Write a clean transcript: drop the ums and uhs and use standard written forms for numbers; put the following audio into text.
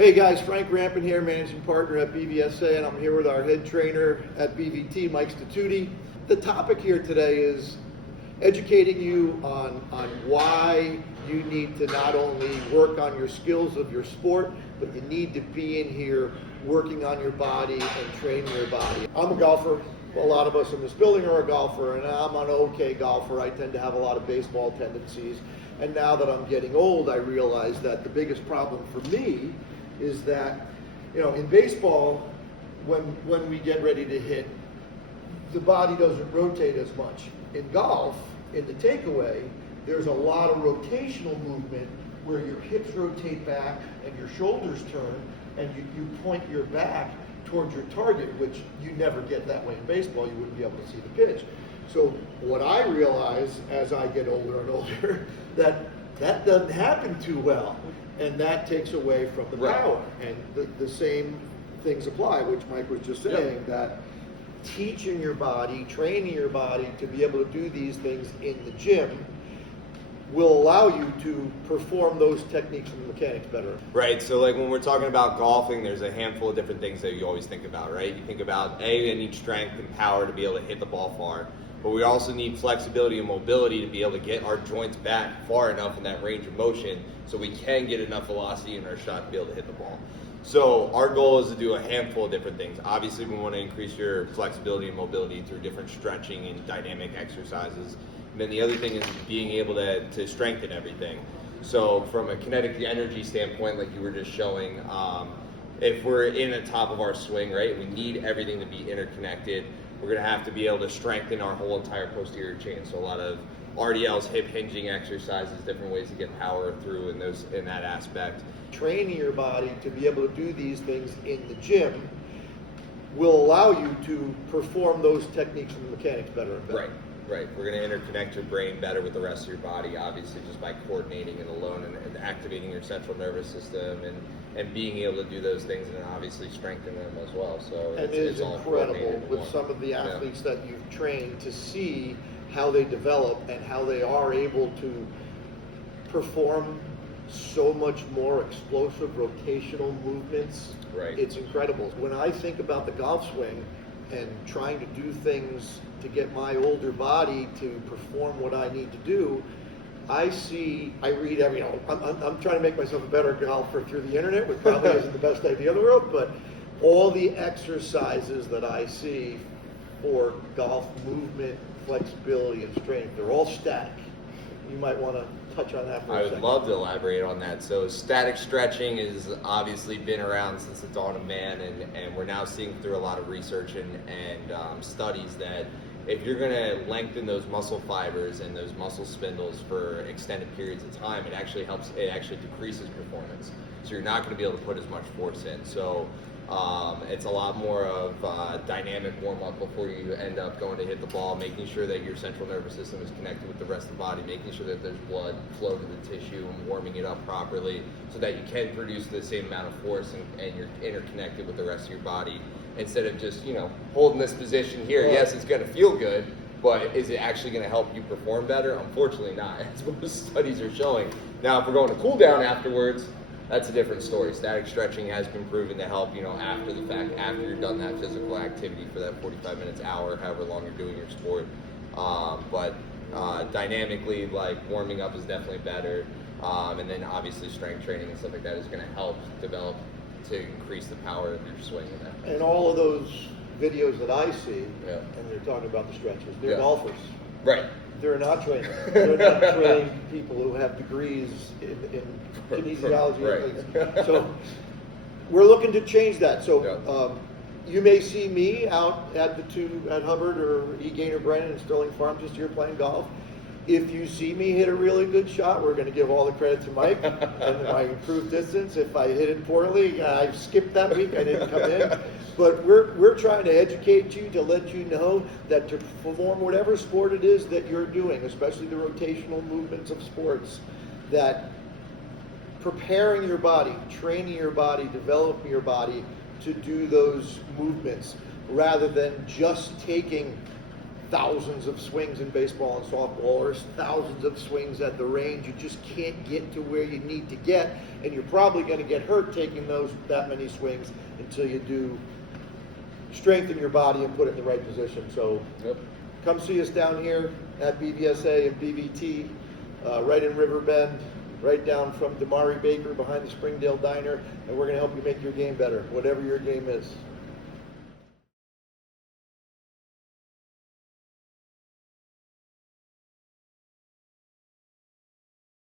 Hey guys, Frank Rampin here, managing partner at BVSA, and I'm here with our head trainer at BVT, Mike Statuti. The topic here today is educating you on why you need to not only work on your skills of your sport, but you need to be in here working on your body and training your body. I'm a golfer. A lot of us in this building are a golfer, and I'm an okay golfer. I tend to have a lot of baseball tendencies. And now that I'm getting old, I realize that the biggest problem for me is that, in baseball, when we get ready to hit, the body doesn't rotate as much. In golf, in the takeaway, there's a lot of rotational movement where your hips rotate back and your shoulders turn, and you point your back towards your target, which you never get that way in baseball. You wouldn't be able to see the pitch. So what I realize as I get older and older, that doesn't happen too well. And that takes away from the power. And the same things apply, which Mike was just saying, that teaching your body, training your body to be able to do these things in the gym will allow you to perform those techniques and mechanics better. Right, so like when we're talking about golfing, there's a handful of different things that you always think about, right? You think about, I need strength and power to be able to hit the ball far. But we also need flexibility and mobility to be able to get our joints back far enough in that range of motion so we can get enough velocity in our shot to be able to hit the ball. So our goal is to do a handful of different things. Obviously, we want to increase your flexibility and mobility through different stretching and dynamic exercises. And then the other thing is being able to strengthen everything. So from a kinetic energy standpoint, like you were just showing, if we're in the top of our swing, right, we need everything to be interconnected. We're going to have to be able to strengthen our whole entire posterior chain. So a lot of RDLs, hip hinging exercises, different ways to get power through in that aspect. Training your body to be able to do these things in the gym will allow you to perform those techniques and mechanics better and better. Right. We're going to interconnect your brain better with the rest of your body, obviously, just by coordinating it alone and activating your central nervous system and being able to do those things and then obviously strengthen them as well. So and it's incredible with some of the athletes that you've trained to see how they develop and how they are able to perform so much more explosive rotational movements. Right. It's incredible. When I think about the golf swing and trying to do things to get my older body to perform what I need to do, I read I'm trying to make myself a better golfer through the internet, which probably isn't the best idea in the world, but all the exercises that I see for golf movement, flexibility, and strength, they're all static. You might want to touch on that for a second. I would love to elaborate on that. So static stretching has obviously been around since the dawn of man, and we're now seeing through a lot of research and studies that if you're going to lengthen those muscle fibers and those muscle spindles for extended periods of time, it actually decreases performance. So you're not going to be able to put as much force in. So it's a lot more of dynamic warm-up before you end up going to hit the ball, making sure that your central nervous system is connected with the rest of the body, making sure that there's blood flow to the tissue and warming it up properly so that you can produce the same amount of force and you're interconnected with the rest of your body instead of just, holding this position here. Yes, it's going to feel good, but is it actually going to help you perform better? Unfortunately not. That's what the studies are showing. Now, if we're going to cool down afterwards, that's a different story. Static stretching has been proven to help, after the fact, after you're done that physical activity for that 45 minutes, hour, however long you're doing your sport. But dynamically, like warming up is definitely better. And then obviously strength training and stuff like that is going to help develop to increase the power of your swing. And all of those videos that I see, and they're talking about the stretches, they're golfers. Right. They're not trained. They're not trained people who have degrees in kinesiology. Right. So we're looking to change that. So you may see me out at at Hubbard or E. Brennan and Sterling Farms this year playing golf. If you see me hit a really good shot, we're going to give all the credit to Mike and my improved distance. If I hit it poorly, I skipped that week. I didn't come in. But we're trying to educate you to let you know that to perform whatever sport it is that you're doing, especially the rotational movements of sports, that preparing your body, training your body, developing your body to do those movements rather than just taking thousands of swings in baseball and softball, or thousands of swings at the range. You just can't get to where you need to get, and you're probably going to get hurt taking that many swings until you do strengthen your body and put it in the right position. So come see us down here at BVSA and BVT, right in Riverbend, right down from Damari Baker behind the Springdale Diner, and we're going to help you make your game better, whatever your game is.